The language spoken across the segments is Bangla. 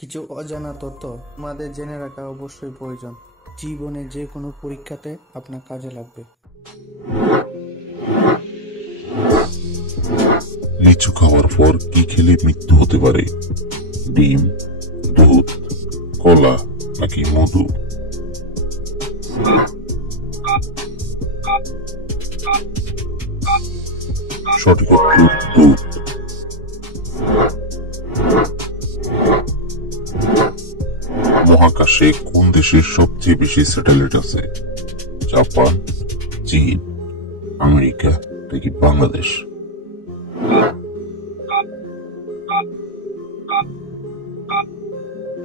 কিছু অজানা তথ্য আমাদের জেনে রাখা অবশ্যই প্রয়োজন। জীবনে যে কোনো পরীক্ষাতে আপনার কাজে লাগবে। লিচু খাওয়ার পর কি খেলে মৃত্যু হতে পারে? ডিম, দুধ, কলা নাকি মধু? সঠিক উত্তর দুধ। মহাকাশে কোন দেশের সবচেয়ে বেশি স্যাটেলাইট আছে? জাপান, চীন, আমেরিকা নাকি বাংলাদেশ?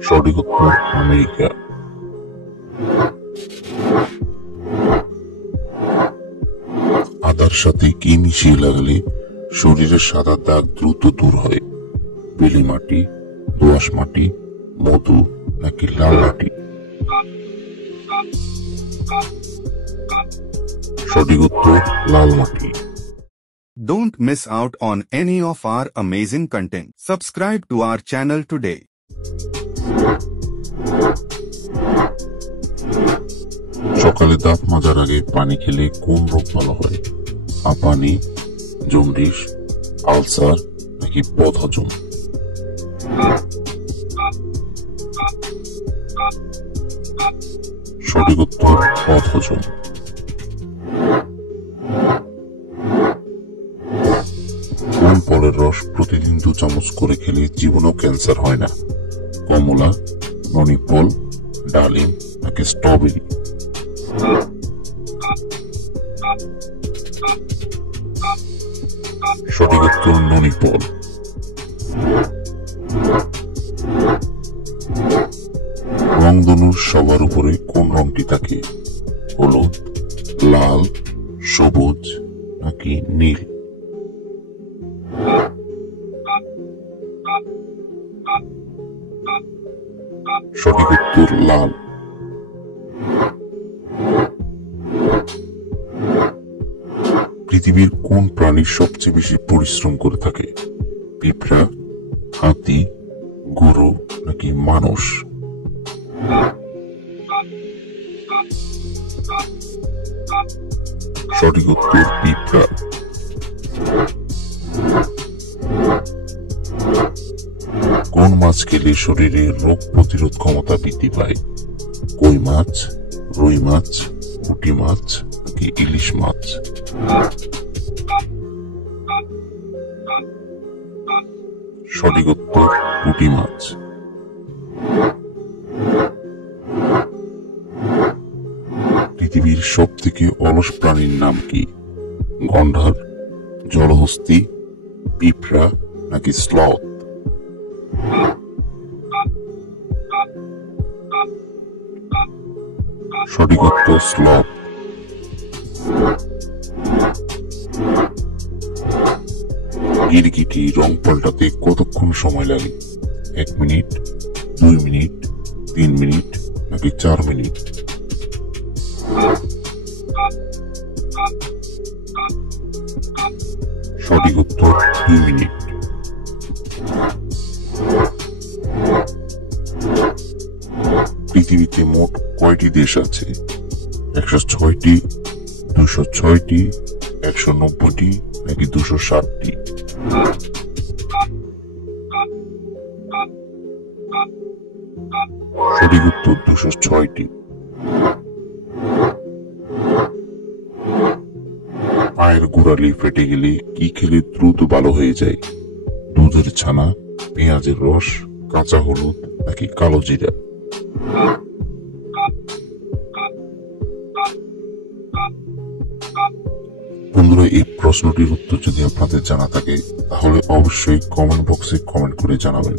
সঠিক উত্তর আমেরিকা। আদার সাথে কি মিশিয়ে লাগালে শরীরের সাদা দাগ দ্রুত দূর হয়? বেলে মাটি, দোআঁশ মাটি, মধু নাকি লাল মাটি? সঠিক উত্তর লাল মাটি। Don't miss out on any of our amazing content. Subscribe to our channel today. সকালে দাঁত মাজার আগে পানি খেলে কোন রোগ ভালো হয়? হাঁপানি, জন্ডিস, আলসার নাকি বদহজম? সঠিক উত্তর বদহজম। কোন ফলের রস প্রতিদিন 2 চামচ করে খেলে জীবনেও ক্যান্সার হয় না? কমলা, ননি ফল, ডালিম নাকি স্ট্রবেরি? সঠিক উত্তর ননি ফল। রংধনুর সবার উপরে কোন রংটি থাকে? হলুদ, লাল, সবুজ নাকি নীল? সঠিক উত্তর লাল। পৃথিবীর কোন প্রাণী সবচেয়ে বেশি পরিশ্রম করে থাকে? পিঁপড়া, হাতি, গরু নাকি মানুষ? সঠিক উত্তর পিঁপড়া। কোন মাছ খেলে শরীরে রোগ প্রতিরোধ ক্ষমতা বৃদ্ধি পায়? কই মাছ, রুই মাছ, পুঁটি মাছ নাকি ইলিশ মাছ? সঠিক উত্তর পুঁটি মাছ। পৃথিবীর সব থেকে অলস প্রাণীর নাম কি? গন্ডার, জলহস্তী, পিঁপড়া নাকি স্লথ? সঠিক উত্তর স্লথ। গিরগিটি রং পাল্টাতে কতক্ষণ সময় লাগে? 1 মিনিট, 2 মিনিট, 3 মিনিট নাকি 4 মিনিট? সঠিক উত্তর 2 মিনিট। পৃথিবীতে মোট কয়টি দেশ আছে? 106টি, 206টি, 190টি নাকি 260টি? সঠিক উত্তর 206টি। পায়ের গোড়ালি ফেটে গেলে কি খেলে দ্রুত ভালো হয়ে যায়? দুধের ছানা, পেঁয়াজের রস, কাঁচা হলুদ নাকি কালো জিরা? বন্ধুরা, এই প্রশ্নটির উত্তর যদি আপনাদের জানা থাকে তাহলে অবশ্যই কমেন্ট বক্সে কমেন্ট করে জানাবেন।